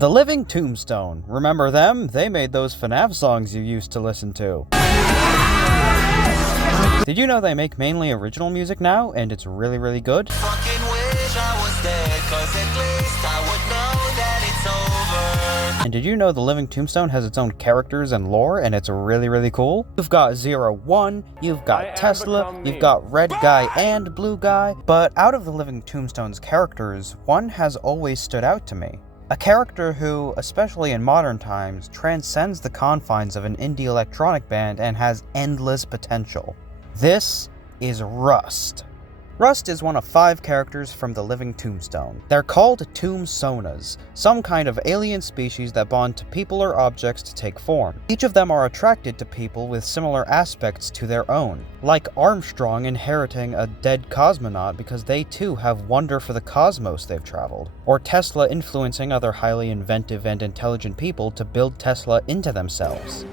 The Living Tombstone. Remember them? They made those FNAF songs you used to listen to. Did you know they make mainly original music now, and it's really, really good? And did you know the Living Tombstone has its own characters and lore, and it's really, really cool? You've got 01, you've got Tesla, you've got Red Guy and Blue Guy, but out of the Living Tombstone's characters, one has always stood out to me. A character who, especially in modern times, transcends the confines of an indie electronic band and has endless potential. This is Rust. Rust is one of 5 characters from the Living Tombstone. They're called tombsonas, some kind of alien species that bond to people or objects to take form. Each of them are attracted to people with similar aspects to their own, like Armstrong inheriting a dead cosmonaut because they too have wonder for the cosmos they've traveled, or Tesla influencing other highly inventive and intelligent people to build Tesla into themselves.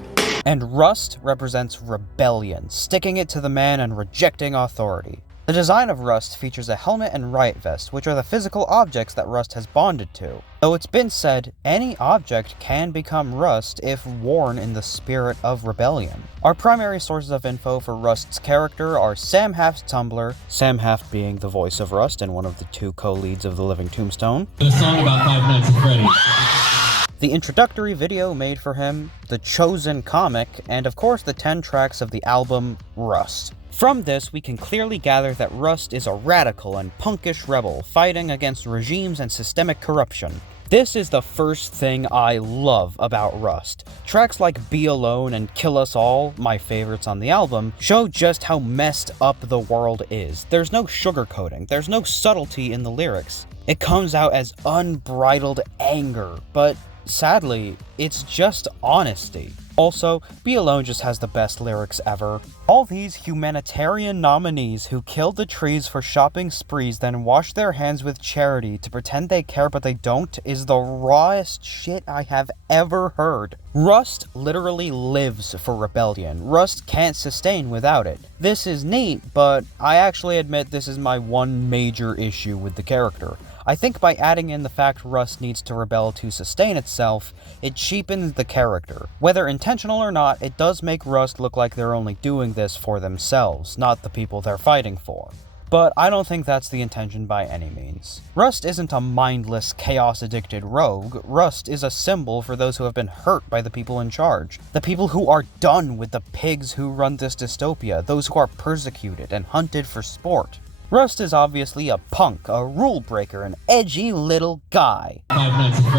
And Rust represents rebellion, sticking it to the man and rejecting authority. The design of Rust features a helmet and riot vest, which are the physical objects that Rust has bonded to. Though it's been said, any object can become Rust if worn in the spirit of rebellion. Our primary sources of info for Rust's character are Sam Haft's Tumblr, Sam Haft being the voice of Rust and one of the 2 co-leads of the Living Tombstone. The song about Five Nights at Freddy's. The introductory video made for him, the Chosen comic, and of course the 10 tracks of the album Rust. From this, we can clearly gather that Rust is a radical and punkish rebel fighting against regimes and systemic corruption. This is the first thing I love about Rust. Tracks like Be Alone and Kill Us All, my favorites on the album, show just how messed up the world is. There's no sugarcoating, there's no subtlety in the lyrics. It comes out as unbridled anger, but sadly, it's just honesty. Also, Be Alone just has the best lyrics ever. All these humanitarian nominees who killed the trees for shopping sprees then wash their hands with charity to pretend they care but they don't is the rawest shit I have ever heard. Rust literally lives for rebellion. Rust can't sustain without it. This is neat, but I actually admit this is my one major issue with the character. I think by adding in the fact Rust needs to rebel to sustain itself, it cheapens the character. Whether intentional or not, it does make Rust look like they're only doing this for themselves, not the people they're fighting for. But I don't think that's the intention by any means. Rust isn't a mindless, chaos-addicted rogue. Rust is a symbol for those who have been hurt by the people in charge. The people who are done with the pigs who run this dystopia, those who are persecuted and hunted for sport. Rust is obviously a punk, a rule breaker, an edgy little guy. Five Nights at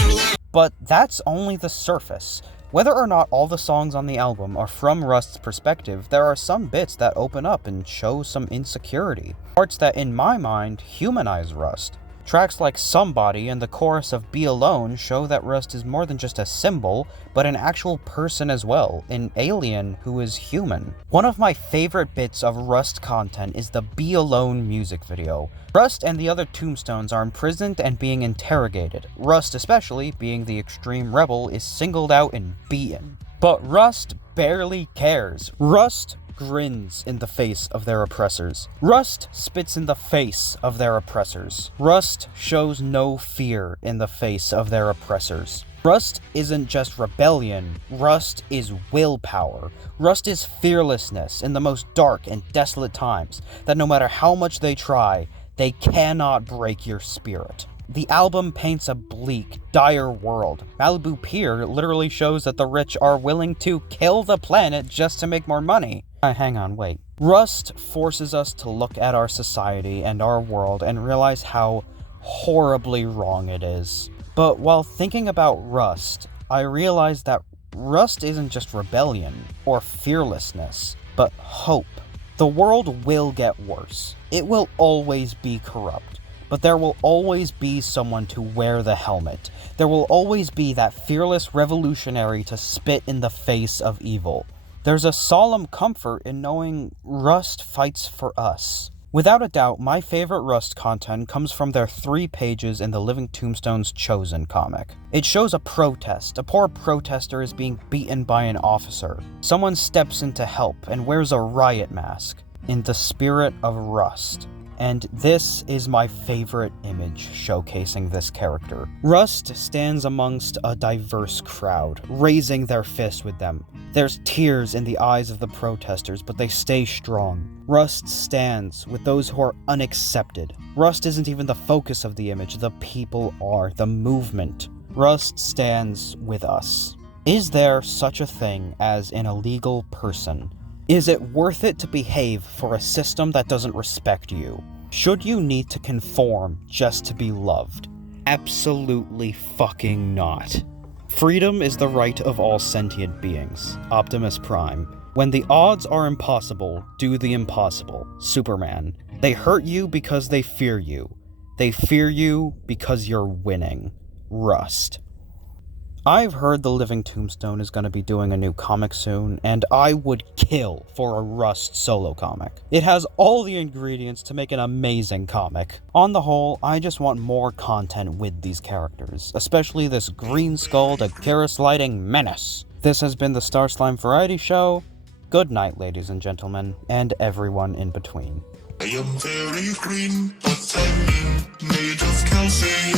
Freddy's. But that's only the surface. Whether or not all the songs on the album are from Rust's perspective, there are some bits that open up and show some insecurity. Parts that, in my mind, humanize Rust. Tracks like Somebody and the chorus of Be Alone show that Rust is more than just a symbol, but an actual person as well, an alien who is human. One of my favorite bits of Rust content is the Be Alone music video. Rust and the other tombstones are imprisoned and being interrogated. Rust, especially, being the extreme rebel, is singled out and beaten. But Rust barely cares. Rust grins in the face of their oppressors. Rust spits in the face of their oppressors. Rust shows no fear in the face of their oppressors. Rust isn't just rebellion, Rust is willpower. Rust is fearlessness in the most dark and desolate times, that no matter how much they try, they cannot break your spirit. The album paints a bleak, dire world. Malibu Pier literally shows that the rich are willing to kill the planet just to make more money. Hang on, wait. Rust forces us to look at our society and our world and realize how horribly wrong it is. But while thinking about Rust, I realized that Rust isn't just rebellion or fearlessness, but hope. The world will get worse. It will always be corrupt. But there will always be someone to wear the helmet. There will always be that fearless revolutionary to spit in the face of evil. There's a solemn comfort in knowing Rust fights for us. Without a doubt, my favorite Rust content comes from their 3 pages in the Living Tombstone's Chosen comic. It shows a protest. A poor protester is being beaten by an officer. Someone steps in to help and wears a riot mask in the spirit of Rust. and this is my favorite image showcasing this character. Rust stands amongst a diverse crowd, raising their fist with them. There's tears in the eyes of the protesters, but they stay strong. Rust stands with those who are unaccepted. Rust isn't even the focus of the image, the people are, the movement. Rust stands with us. Is there such a thing as an illegal person? Is it worth it to behave for a system that doesn't respect you? Should you need to conform just to be loved? Absolutely fucking not. Freedom is the right of all sentient beings. Optimus Prime. When the odds are impossible, do the impossible. Superman. They hurt you because they fear you. They fear you because you're winning. Rust. I've heard the Living Tombstone is going to be doing a new comic soon, and I would kill for a Rust solo comic. It has all the ingredients to make an amazing comic. On the whole, I just want more content with these characters, especially this green-skulled, Icarus-lighting menace. This has been the Star Slime Variety Show. Good night, ladies and gentlemen, and everyone in between. I am very green, but I'm made of calcium.